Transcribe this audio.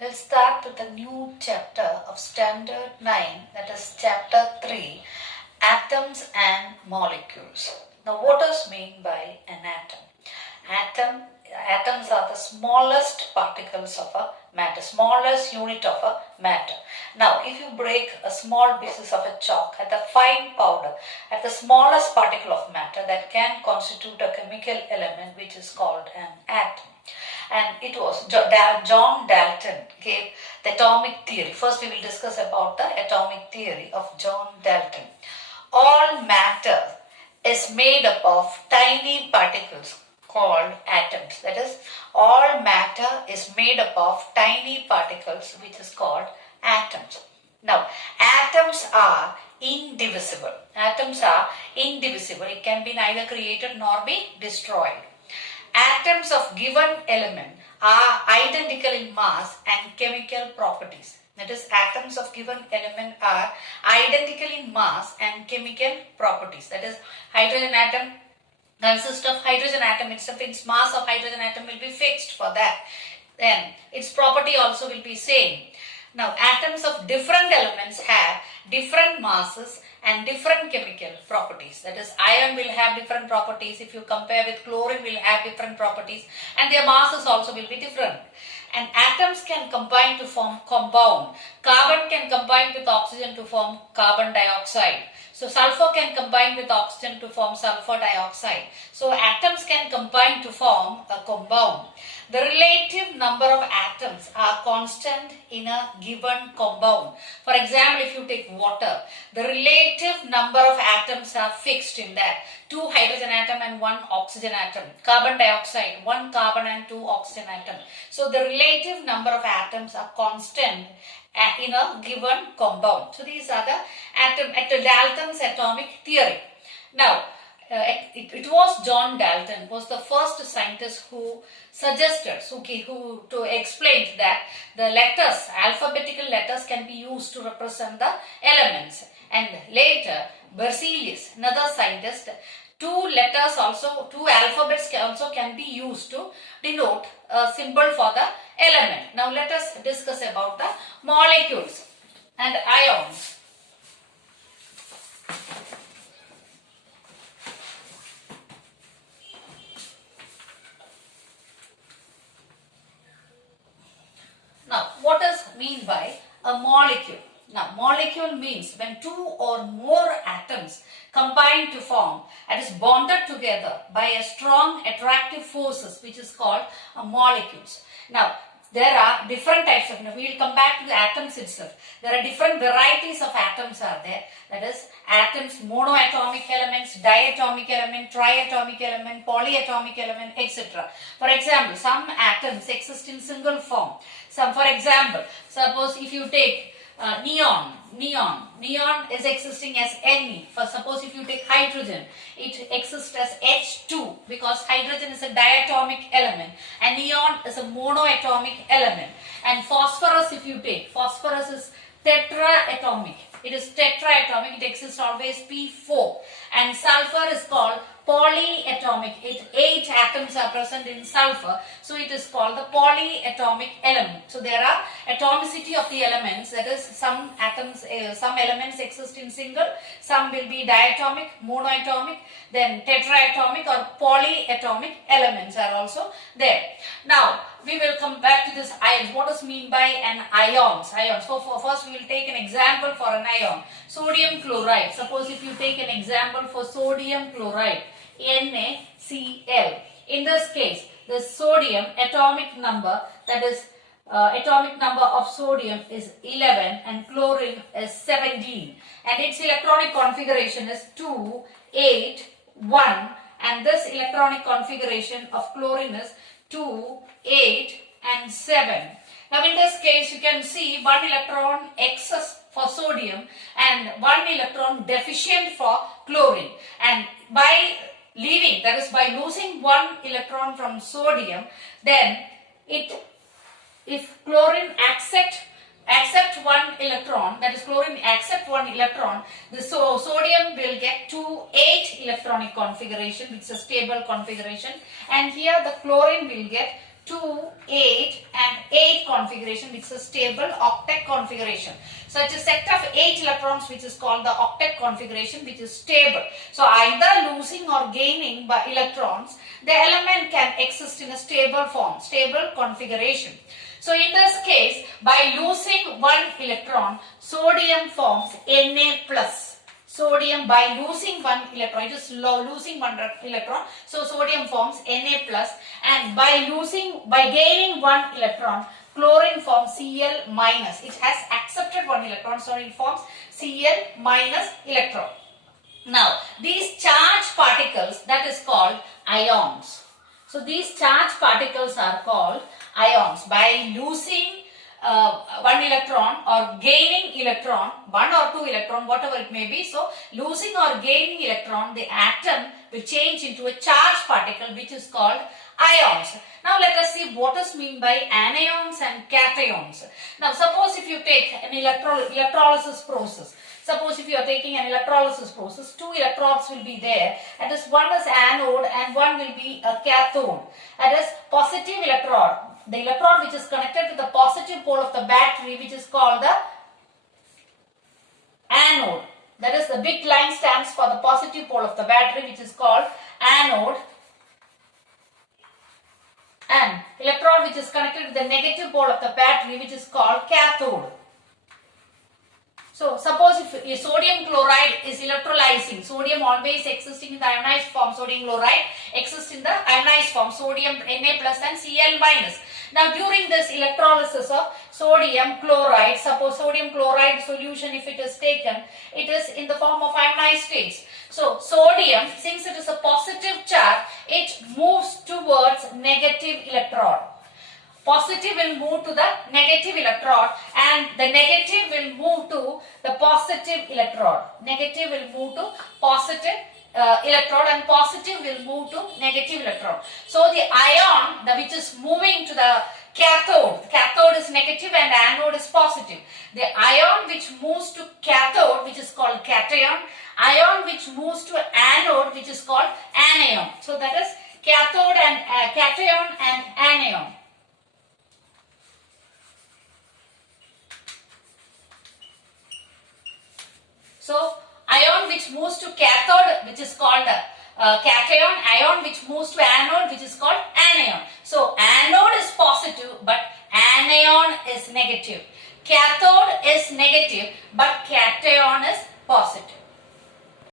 We'll start with a new chapter of Standard 9, that is Chapter 3, Atoms and Molecules. Now, what does mean by an atom? Atoms are the smallest particles of a matter, smallest unit of a matter. Now, if you break a small pieces of a chalk at a fine powder, at the smallest particle of matter, that can constitute a chemical element which is called an atom. And it was John Dalton gave the atomic theory. First we will discuss about the atomic theory of John Dalton. All matter is made up of tiny particles called atoms. That is, all matter is made up of tiny particles which is called atoms. Now, atoms are indivisible. Atoms are indivisible. It can be neither created nor be destroyed. Atoms of given element are identical in mass and chemical properties. That is, atoms of given element are identical in mass and chemical properties. That is, hydrogen atom consists of hydrogen atom itself. Its mass of hydrogen atom will be fixed for that. Then its property also will be same. Now, atoms of different elements have different masses and different chemical properties. That is, iron will have different properties. If you compare with chlorine, will have different properties, and their masses also will be different. And atoms can combine to form compound. Carbon can combine with oxygen to form carbon dioxide. So sulfur can combine with oxygen to form sulfur dioxide. So atoms can combine to form a compound. The relative number of atoms are constant in a given compound. For example, if you take water, the relative number of atoms are fixed in that. 2 hydrogen atom and 1 oxygen atom. Carbon dioxide, 1 carbon and 2 oxygen atom. So the relative number of atoms are constant in a given compound. So these are the Dalton's atomic theory. Now, it was John Dalton was the first scientist who suggested, who explained that the letters, alphabetical letters, can be used to represent the elements. And later, Berzelius, another scientist, 2 alphabets can be used to denote a symbol for the element. Now let us discuss about the molecules and ions. Now, what does mean by a molecule? Now, molecule means when 2 or more atoms combine to form and is bonded together by a strong attractive forces, which is called molecules. Now, there are different types of, we will come back to the atoms itself. There are different varieties of atoms are there. That is, atoms, monoatomic elements, diatomic element, triatomic element, polyatomic element, etc. For example, some atoms exist in single form. For example, suppose if you take neon is existing as Ne. For suppose if you take hydrogen, it exists as H2 because hydrogen is a diatomic element and neon is a monoatomic element. And phosphorus, if you take, phosphorus is tetraatomic. It is tetraatomic. It exists always P4. And sulfur is called polyatomic. 8 atoms are present in sulfur, so it is called the polyatomic element. So there are atomicity of the elements. That is, some elements exist in single, some will be diatomic, monoatomic, then tetraatomic or polyatomic elements are also there. Now we will come back to this ions. What does mean by an ions? So first we will take an example for an ion. Sodium chloride. Suppose if you take an example for sodium chloride, NaCl. In this case, the sodium atomic number, that is atomic number of sodium is 11 and chlorine is 17. And its electronic configuration is 2, 8, 1. And this electronic configuration of chlorine is 2, 8 and 7. Now in this case, you can see 1 electron excess for sodium and 1 electron deficient for chlorine. And by leaving, that is by losing 1 electron from sodium, then if chlorine accept 1 electron, that is chlorine accept 1 electron, the sodium will get 2,8 electronic configuration, which is a stable configuration, and here the chlorine will get 2, 8 and 8 configuration, which is a stable octet configuration. So it's a set of 8 electrons which is called the octet configuration, which is stable. So either losing or gaining by electrons, the element can exist in a stable form, stable configuration. So in this case, by losing one electron, sodium forms Na plus. Sodium, by losing one electron, it is losing one electron, so sodium forms Na plus, and by gaining one electron, chlorine forms Cl minus. It has accepted one electron, so it forms Cl minus electron. Now, these charged particles, that is called ions. So these charged particles are called ions. By losing one electron or gaining electron, one or two electron, whatever it may be. So losing or gaining electron, the atom will change into a charged particle, which is called ions. Now let us see what is meant by anions and cations. Now suppose if you take an electrolysis process. Suppose if you are taking an electrolysis process, two electrodes will be there. That is, one is anode and one will be a cathode. That is positive electrode. The electrode which is connected to the positive pole of the battery, which is called the anode. That is, the big line stands for the positive pole of the battery, which is called anode. And electrode which is connected to the negative pole of the battery, which is called cathode. So suppose if sodium chloride is electrolyzing, sodium always existing in the ionized form, sodium chloride exists in the ionized form, sodium Na plus and Cl minus. Now during this electrolysis of sodium chloride, suppose sodium chloride solution, if it is taken, it is in the form of ionized states. So sodium, since it is a positive charge, it moves towards negative electrode. Positive will move to the negative electrode and the negative will move to the positive electrode. Negative will move to positive electrode and positive will move to negative electrode. So the ion which is moving to the cathode is negative and anode is positive. The ion which moves to cathode, which is called cation, ion which moves to anode, which is called anion. So that is cathode and cation and anion. So ion which moves to cathode, which is called cation, ion which moves to anode, which is called anion. So anode is positive but anion is negative. Cathode is negative but cation is positive.